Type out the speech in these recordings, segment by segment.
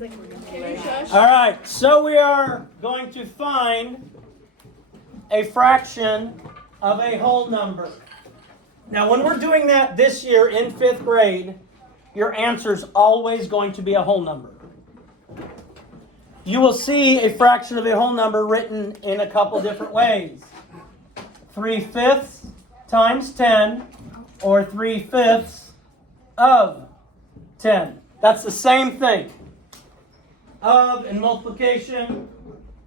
All right, so we are going to find a fraction of a whole number. Now, when we're doing that this year in 5th grade, your answer is always going to be a whole number. You will see a fraction of a whole number written in a couple different ways. 3/5 times 10, or 3/5 of 10. That's the same thing. Of and multiplication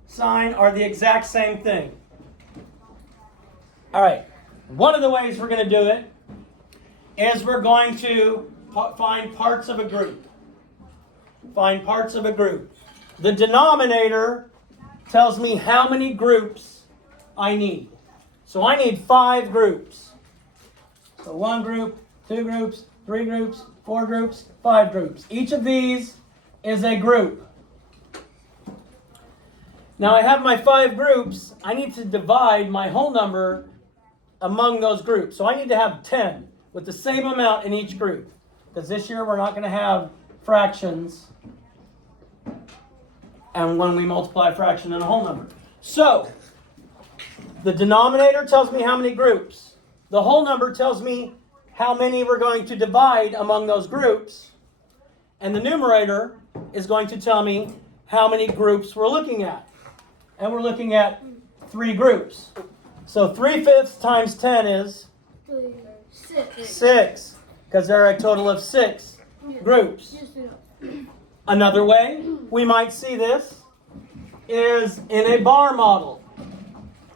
sign are the exact same thing. All right. One of the ways we're going to do it is we're going to find parts of a group. Find parts of a group. The denominator tells me how many groups I need. So I need 5 groups. So 1 group, 2 groups, 3 groups, 4 groups, 5 groups. Each of these is a group. Now I have my 5 groups. I need to divide my whole number among those groups. So I need to have 10 with the same amount in each group. Because this year we're not going to have fractions. And when we multiply a fraction and a whole number. So, the denominator tells me how many groups. The whole number tells me how many we're going to divide among those groups. And the numerator is going to tell me how many groups we're looking at. And we're looking at 3 groups. So 3/5 times 10 is 6. Because there are a total of 6 groups. Another way we might see this is in a bar model.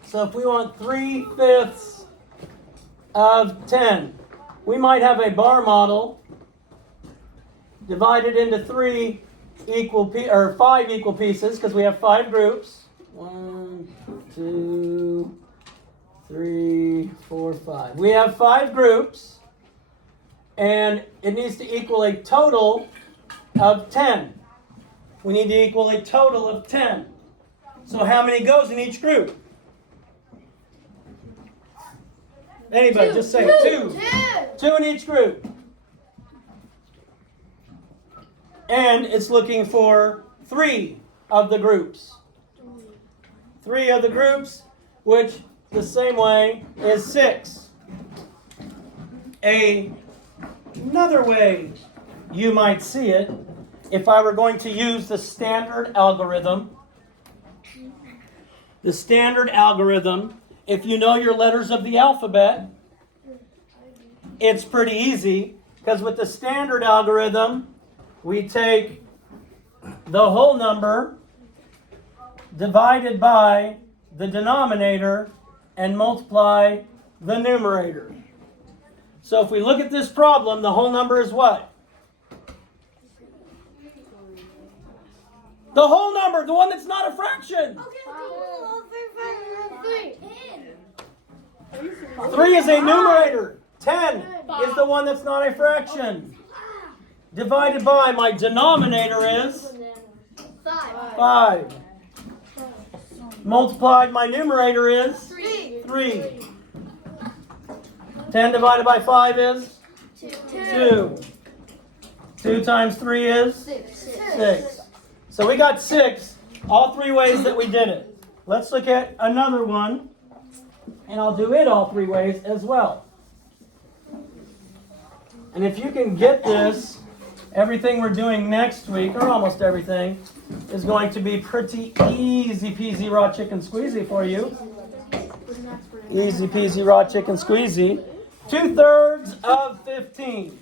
So if we want 3/5 of 10, we might have a bar model divided into 5 equal pieces, because we have 5 groups. 1, 2, 3, 4, 5. We have 5 groups, and it needs to equal a total of 10. We need to equal a total of 10. So how many goes in each group? Anybody, just say 2. 2 in each group. And it's looking for 3 of the groups. 3 of the groups, which the same way is 6. Another way you might see it, if I were going to use the standard algorithm. The standard algorithm, if you know your letters of the alphabet, it's pretty easy, because with the standard algorithm, we take the whole number divided by the denominator and multiply the numerator. So if we look at this problem, the whole number is what? The whole number, the one that's not a fraction. 3 is a numerator. 10 is the one that's not a fraction. Divided by, my denominator is 5. Multiplied, my numerator is 3. 10 divided by 5 is 2. 2 times 3 is 6. So we got 6, all 3 ways that we did it. Let's look at another one, and I'll do it all 3 ways as well. And if you can get this, everything we're doing next week, or almost everything, is going to be pretty easy peasy raw chicken squeezy for you. Easy peasy raw chicken squeezy. 2/3 of 15.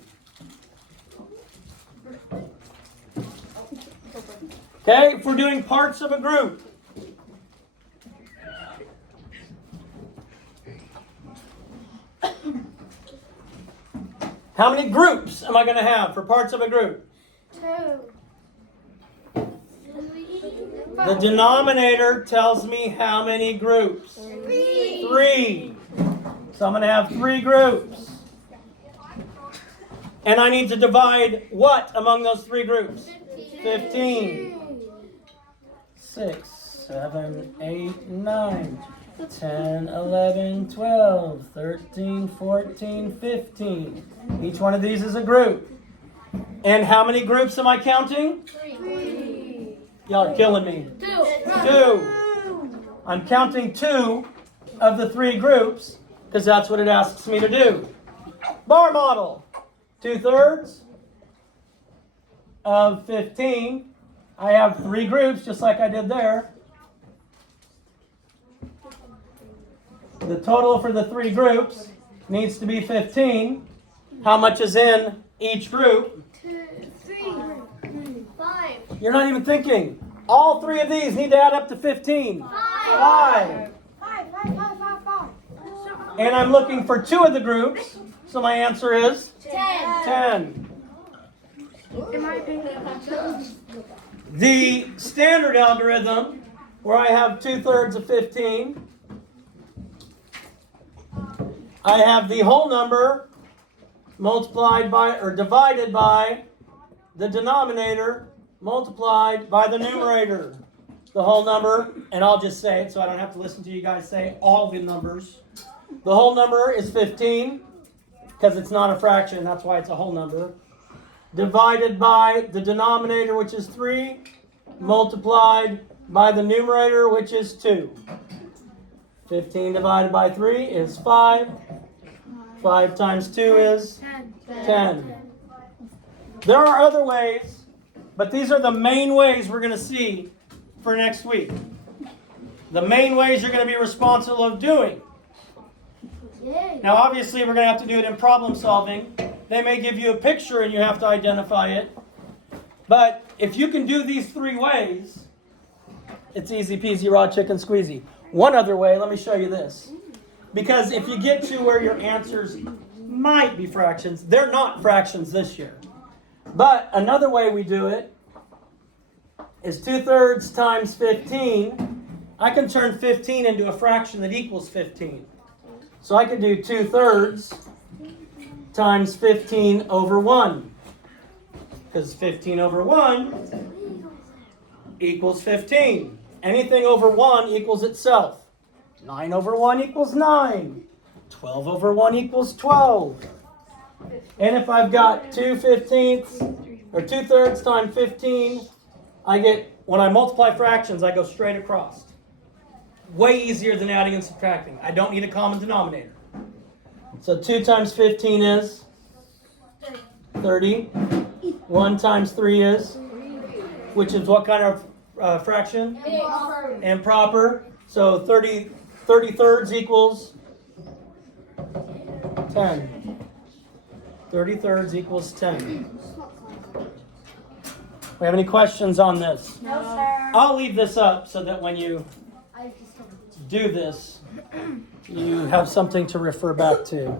Okay, if we're doing parts of a group. How many groups am I going to have for parts of a group? 2. The denominator tells me how many groups? 3. So I'm going to have 3 groups. And I need to divide what among those 3 groups? 15. 6, 7, 8, 9, 10, 11, 12, 13, 14, 15. Each one of these is a group. And how many groups am I counting? 3. Y'all are killing me. 2. I'm counting 2 of the 3 groups because that's what it asks me to do. Bar model. 2/3 of 15. I have 3 groups just like I did there. The total for the 3 groups needs to be 15. How much is in each group? 2, 3, 5. You're not even thinking. All 3 of these need to add up to 15. 5. And I'm looking for 2 of the groups. So my answer is 10. The standard algorithm, where I have 2/3 of 15, I have the whole number multiplied by or divided by the denominator multiplied by the numerator. The whole number, and I'll just say it so I don't have to listen to you guys say all the numbers. The whole number is 15 because it's not a fraction, that's why it's a whole number. Divided by the denominator, which is 3, multiplied by the numerator, which is 2. 15 divided by 3 is 5. 5 times 2 is 10. There are other ways, but these are the main ways we're going to see for next week. The main ways you're going to be responsible of doing. Now, obviously, we're going to have to do it in problem solving. They may give you a picture and you have to identify it. But if you can do these 3 ways, it's easy peasy, raw chicken squeezy. One other way, let me show you this. Because if you get to where your answers might be fractions, they're not fractions this year. But another way we do it is 2/3 times 15. I can turn 15 into a fraction that equals 15. So I can do 2/3 times 15 over 1. Because 15 over 1 equals 15. Anything over 1 equals itself. 9 over 1 equals 9. 12 over 1 equals 12. And if I've got 2/3 times 15, I get, when I multiply fractions, I go straight across. Way easier than adding and subtracting. I don't need a common denominator. So 2 times 15 is 30. 1 times 3 is, which is what kind of fraction? Improper. So 30/3 equals 10. 30/3 equals 10. We have any questions on this? No, sir. I'll leave this up so that when you do this, you have something to refer back to.